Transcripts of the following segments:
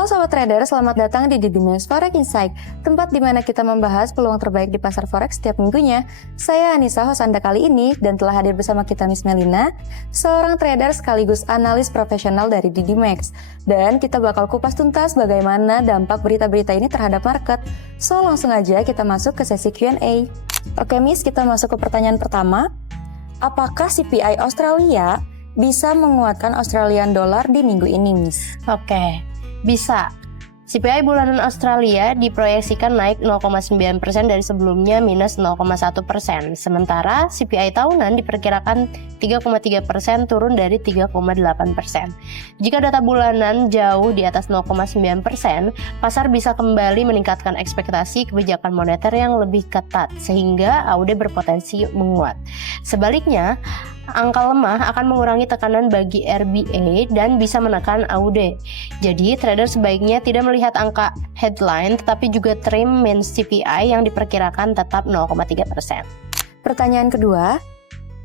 Halo Sobat Trader, selamat datang di Didimes Forex Insight, tempat di mana kita membahas peluang terbaik di pasar Forex setiap minggunya. Saya Anissa, host Anda kali ini, dan telah hadir bersama kita Miss Melina, seorang trader sekaligus analis profesional dari Didimex. Dan kita bakal kupas tuntas bagaimana dampak berita-berita ini terhadap market. So, langsung aja kita masuk ke sesi Q&A. Oke Miss, kita masuk ke pertanyaan pertama. Apakah CPI Australia bisa menguatkan Australian dollar di minggu ini, Miss? Oke, bisa. CPI bulanan Australia diproyeksikan naik 0,9% dari sebelumnya minus 0,1%. Sementara CPI tahunan diperkirakan 3,3% turun dari 3,8%. Jika data bulanan jauh di atas 0,9%, pasar bisa kembali meningkatkan ekspektasi kebijakan moneter yang lebih ketat sehingga AUD berpotensi menguat. Sebaliknya, angka lemah akan mengurangi tekanan bagi RBA dan bisa menekan AUD. Jadi, trader sebaiknya tidak melihat angka headline tetapi juga trim main CPI yang diperkirakan tetap 0,3%. Pertanyaan kedua,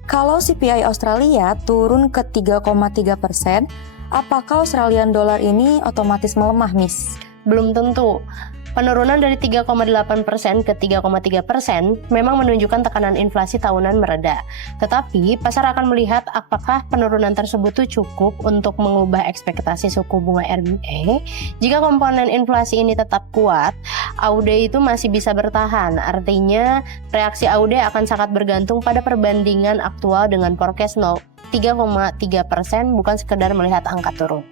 kalau CPI Australia turun ke 3,3%, apakah Australian dollar ini otomatis melemah, Miss? Belum tentu. Penurunan dari 3,8% ke 3,3% memang menunjukkan tekanan inflasi tahunan mereda. Tetapi, pasar akan melihat apakah penurunan tersebut cukup untuk mengubah ekspektasi suku bunga RBA. Jika komponen inflasi ini tetap kuat, AUD itu masih bisa bertahan. Artinya, reaksi AUD akan sangat bergantung pada perbandingan aktual dengan forecast 3,3%, bukan sekedar melihat angka turun.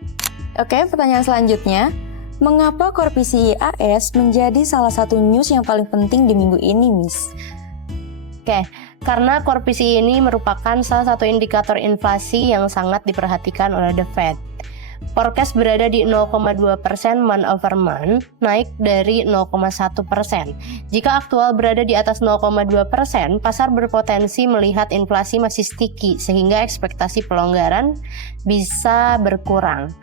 Oke, pertanyaan selanjutnya. Mengapa core PCE AS menjadi salah satu news yang paling penting di minggu ini, Miss? Oke, karena core PCE ini merupakan salah satu indikator inflasi yang sangat diperhatikan oleh The Fed. Forecast berada di 0,2% month over month, naik dari 0,1%. Jika aktual berada di atas 0,2%, pasar berpotensi melihat inflasi masih sticky, sehingga ekspektasi pelonggaran bisa berkurang.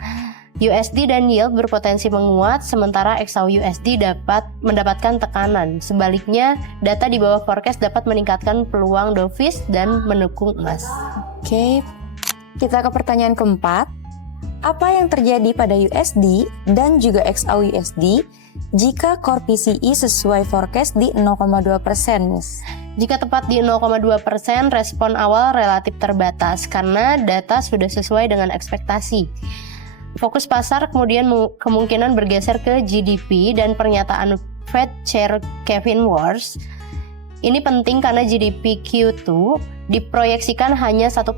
USD dan yield berpotensi menguat, sementara XAU-USD dapat mendapatkan tekanan. Sebaliknya, data di bawah forecast dapat meningkatkan peluang dovish dan mendukung emas. Oke, kita ke pertanyaan keempat. Apa yang terjadi pada USD dan juga XAU-USD jika core PCE sesuai forecast di 0,2%, Miss? Jika tepat di 0,2%, respon awal relatif terbatas karena data sudah sesuai dengan ekspektasi. Fokus pasar kemudian kemungkinan bergeser ke GDP dan pernyataan Fed Chair Kevin Warsh. Ini penting karena GDP Q2 diproyeksikan hanya 1,5%,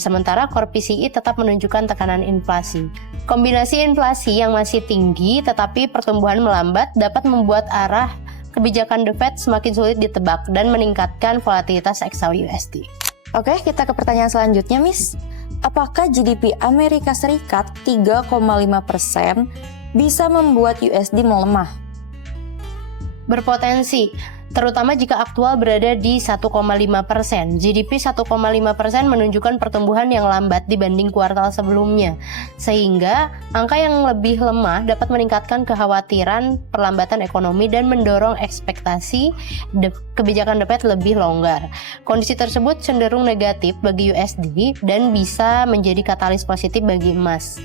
sementara core PCE tetap menunjukkan tekanan inflasi. Kombinasi inflasi yang masih tinggi tetapi pertumbuhan melambat dapat membuat arah kebijakan The Fed semakin sulit ditebak dan meningkatkan volatilitas XAU-USD. Oke, kita ke pertanyaan selanjutnya, Miss. Apakah GDP Amerika Serikat 3,5% bisa membuat USD melemah? Berpotensi, terutama jika aktual berada di 1,5%. GDP 1,5% menunjukkan pertumbuhan yang lambat dibanding kuartal sebelumnya, sehingga angka yang lebih lemah dapat meningkatkan kekhawatiran perlambatan ekonomi dan mendorong ekspektasi kebijakan The Fed lebih longgar. Kondisi tersebut cenderung negatif bagi USD dan bisa menjadi katalis positif bagi emas.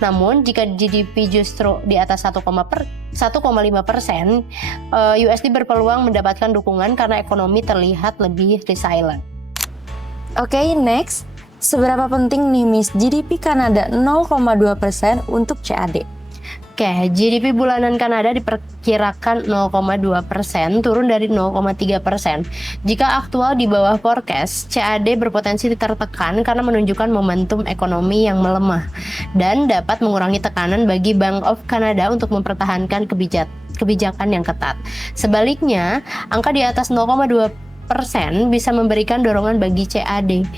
Namun, jika GDP justru di atas 1,5%, USD berpeluang mendapatkan dukungan karena ekonomi terlihat lebih resilient. Oke, next. Seberapa penting nih, Miss, GDP Kanada 0,2% untuk CAD? Oke, GDP bulanan Kanada diperkirakan 0,2%, turun dari 0,3%. Jika aktual di bawah forecast, CAD berpotensi tertekan karena menunjukkan momentum ekonomi yang melemah dan dapat mengurangi tekanan bagi Bank of Canada untuk mempertahankan kebijakan yang ketat. Sebaliknya, angka di atas 0,2% bisa memberikan dorongan bagi CAD.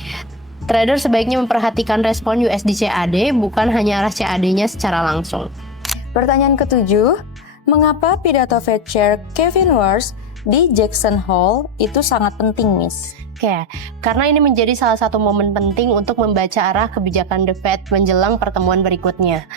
Trader sebaiknya memperhatikan respon USD CAD, bukan hanya arah CAD-nya secara langsung. Pertanyaan ketujuh, mengapa pidato Fed Chair Kevin Warsh di Jackson Hole itu sangat penting, Miss? Oke, karena ini menjadi salah satu momen penting untuk membaca arah kebijakan The Fed menjelang pertemuan berikutnya.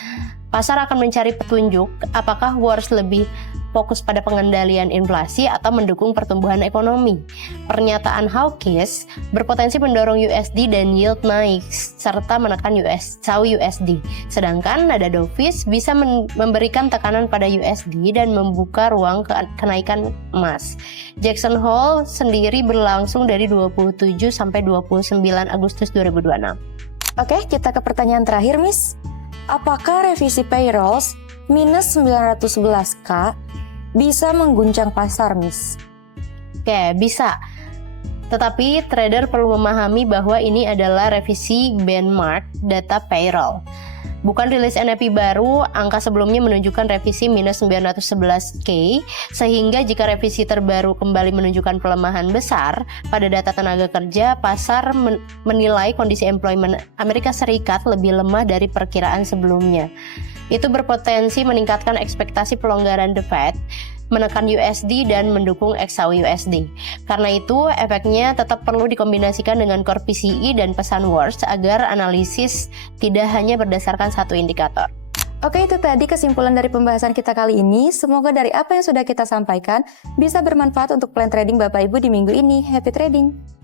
Pasar akan mencari petunjuk apakah Warsh lebih fokus pada pengendalian inflasi atau mendukung pertumbuhan ekonomi. Pernyataan hawkish berpotensi mendorong USD dan yield naik serta menekan sawi USD. Sedangkan nada dovish bisa memberikan tekanan pada USD dan membuka ruang kenaikan emas. Jackson Hole sendiri berlangsung dari 27 sampai 29 Agustus 2026. Oke, kita ke pertanyaan terakhir, Miss. Apakah revisi payrolls minus 911K bisa mengguncang pasar, Miss? Oke, bisa. Tetapi trader perlu memahami bahwa ini adalah revisi benchmark data payroll. Bukan rilis NFP baru, angka sebelumnya menunjukkan revisi minus 911K, sehingga jika revisi terbaru kembali menunjukkan pelemahan besar pada data tenaga kerja, pasar menilai kondisi employment Amerika Serikat lebih lemah dari perkiraan sebelumnya. Itu berpotensi meningkatkan ekspektasi pelonggaran The Fed, menekan USD dan mendukung XAU USD. Karena itu, efeknya tetap perlu dikombinasikan dengan core PCE dan pesan Wars agar analisis tidak hanya berdasarkan satu indikator. Oke, itu tadi kesimpulan dari pembahasan kita kali ini. Semoga dari apa yang sudah kita sampaikan bisa bermanfaat untuk plan trading Bapak Ibu di minggu ini. Happy trading!